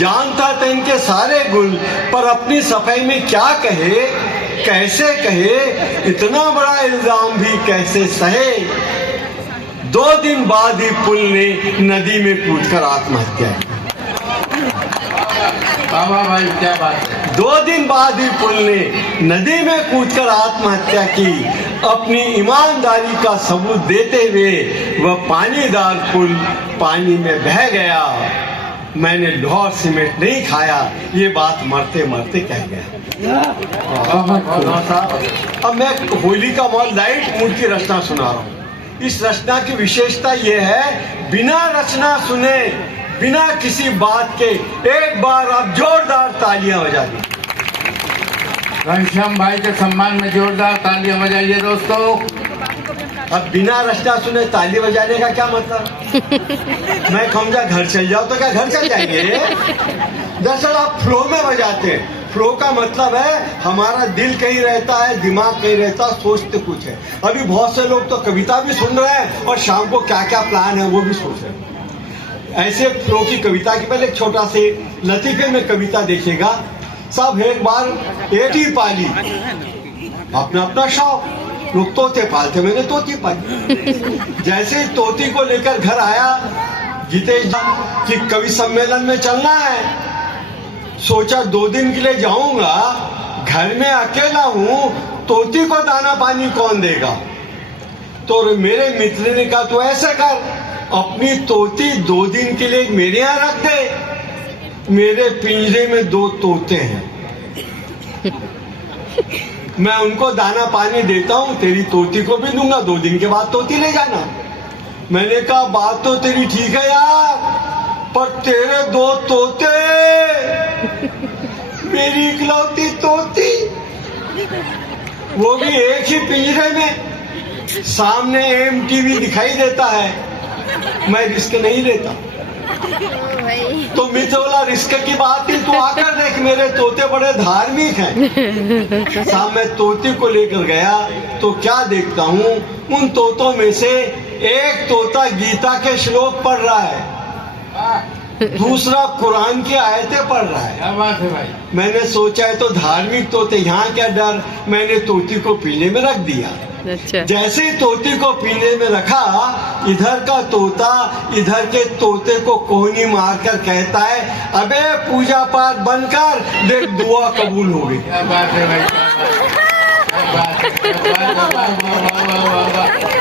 जानता था इनके सारे गुल, पर अपनी सफाई में क्या कहे, कैसे कहे, इतना बड़ा इल्जाम भी कैसे सहे। 2 दिन बाद ही पुल ने नदी में कूदकर आत्महत्या की। बाबा भाई क्या बात है। 2 दिन बाद ही पुल ने नदी में कूदकर आत्महत्या की। अपनी ईमानदारी का सबूत देते हुए वह पानीदार पुल पानी में बह गया। मैंने ढोर सीमेंट नहीं खाया, ये बात मरते मरते कह गया। अब मैं होली का मॉल लाइट मूड की रचना सुना रहा हूँ। इस रचना की विशेषता यह है, बिना रचना सुने, बिना किसी बात के एक बार आप जोरदार तालियां बजा दी। घनश्याम भाई के सम्मान में जोरदार तालियां बजाइए दोस्तों। अब बिना रचना सुने ताली बजाने का क्या मतलब? मैं कहूँगा घर चल जाओ तो क्या घर चल जाएंगे? दरअसल आप फ्लो में बजाते हैं। फ्लो का मतलब है हमारा दिल कहीं रहता है, दिमाग कहीं रहता है, सोचते कुछ है। अभी बहुत से लोग तो कविता भी सुन रहे हैं और शाम को क्या क्या प्लान है वो भी सोच रहे हैं। ऐसे फ्लो की कविता की पहले एक छोटा से लतीफे में कविता देखिएगा। सब एक बार एक ही पाली, अपना अपना शौक, लोग तोते पालते, मैंने तोती पाली। जैसे ही तोती को लेकर घर आया जितेश कि कवि सम्मेलन में चलना है, सोचा 2 दिन के लिए जाऊंगा, घर में अकेला हूं, तोती को दाना पानी कौन देगा? तो मेरे मित्र ने कहा तो ऐसा कर, अपनी तोती 2 दिन के लिए मेरे यहाँ रख दे। मेरे पिंजरे में 2 तोते हैं, मैं उनको दाना पानी देता हूँ, तेरी तोती को भी दूंगा, 2 दिन के बाद तोती ले जाना। मैंने कहा बात तो तेरी ठीक है यार, पर तेरे 2 तोते, मेरी इकलौती तोती, वो भी एक ही पिंजरे में, सामने एमटीवी दिखाई देता है, मैं रिस्क नहीं लेता। तो मित्र बोला रिस्क की बात थी, तू आकर देख, मेरे तोते बड़े धार्मिक हैं। साहब मैं तोते को लेकर गया तो क्या देखता हूँ, उन तोतों में से एक तोता गीता के श्लोक पढ़ रहा है, दूसरा कुरान की आयतें पढ़ रहा है। क्या बात है भाई। मैंने सोचा है तो धार्मिक तोते, यहाँ क्या डर, मैंने तोती को पिंजरे में रख दिया। अच्छा। जैसे ही तोती को पिंजरे में रखा, इधर का तोता इधर के तोते को कोहनी मारकर कहता है, अबे पूजा पाठ बनकर देख दुआ कबूल हो गई। क्या बात है भाई,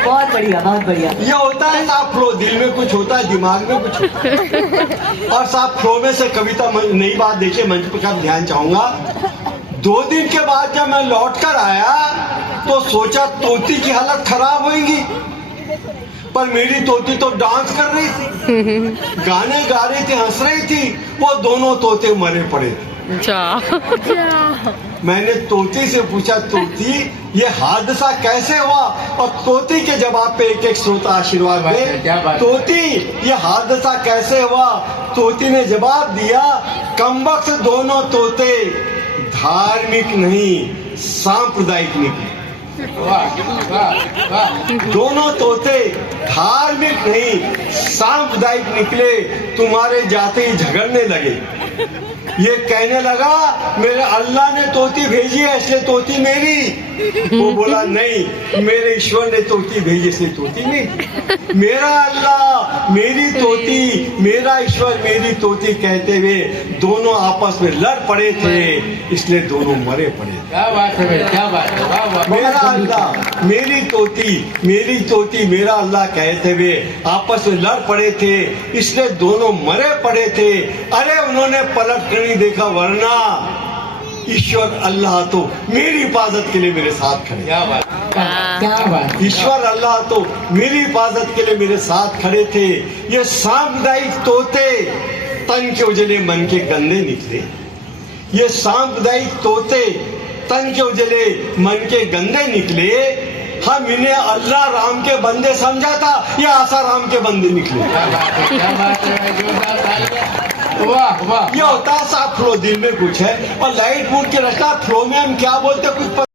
बहुत बढ़िया, बहुत बढ़िया। ये होता है साहब फ्लो, दिल में कुछ होता है, दिमाग में कुछ होता है। और साहब फ्लो में से कविता नई बात देखिए, मंच पर का ध्यान चाहूंगा। 2 दिन के बाद जब मैं लौट कर आया तो सोचा तोती की हालत खराब होगी, पर मेरी तोती तो डांस कर रही थी, गाने गा रही थी, हंस रही थी, वो दोनों तोते मरे पड़े थे। मैंने तोती से पूछा, तोती ये हादसा कैसे हुआ? और तोती के जवाब पे एक एक श्रोता आशीर्वाद दे। तोती ये हादसा कैसे हुआ? तोती ने जवाब दिया, कमबख्त दोनों तोते धार्मिक नहीं सांप्रदायिक निकले। दोनों तोते धार्मिक नहीं सांप्रदायिक निकले, तुम्हारे जाते ही झगड़ने लगे। ये कहने लगा मेरे अल्लाह ने तोती भेजी है इसलिए तोती मेरी। वो बोला नहीं, मेरे ईश्वर ने तोती भेजी इसलिए तोती मेरी। मेरा अल्लाह मेरी तोती, मेरा ईश्वर मेरी तोती कहते हुए दोनों आपस में लड़ पड़े थे, इसलिए दोनों मरे पड़े। क्या बात है भाई, क्या बात है। वाह वाह। मेरा अल्लाह मेरी तोती मेरा अल्लाह कहते हुए आपस में लड़ पड़े थे, इसलिए दोनों मरे पड़े थे। अरे उन्होंने पलट कर नहीं देखा, वरना ईश्वर अल्लाह तो मेरी हिफाजत के लिए मेरे साथ खड़े। क्या बात, क्या बात। ईश्वर अल्लाह तो मेरी हिफाजत के लिए मेरे साथ खड़े थे। ये सांप्रदायिक तोते तन के उजले मन के गंदे निकले। ये सांप्रदायिक तोते तन के उजले मन के गंदे निकले। हम इन्हें अल्लाह राम के बंदे समझा था, ये आसा राम के बंदे निकले। क्या बात है, क्या बात है, जोरदार तालियां। वाह वाह। ये होता है साहब फ्लो, दिल में कुछ है। और लाइट मूड की रचना फ्लो में हम क्या बोलते कुछ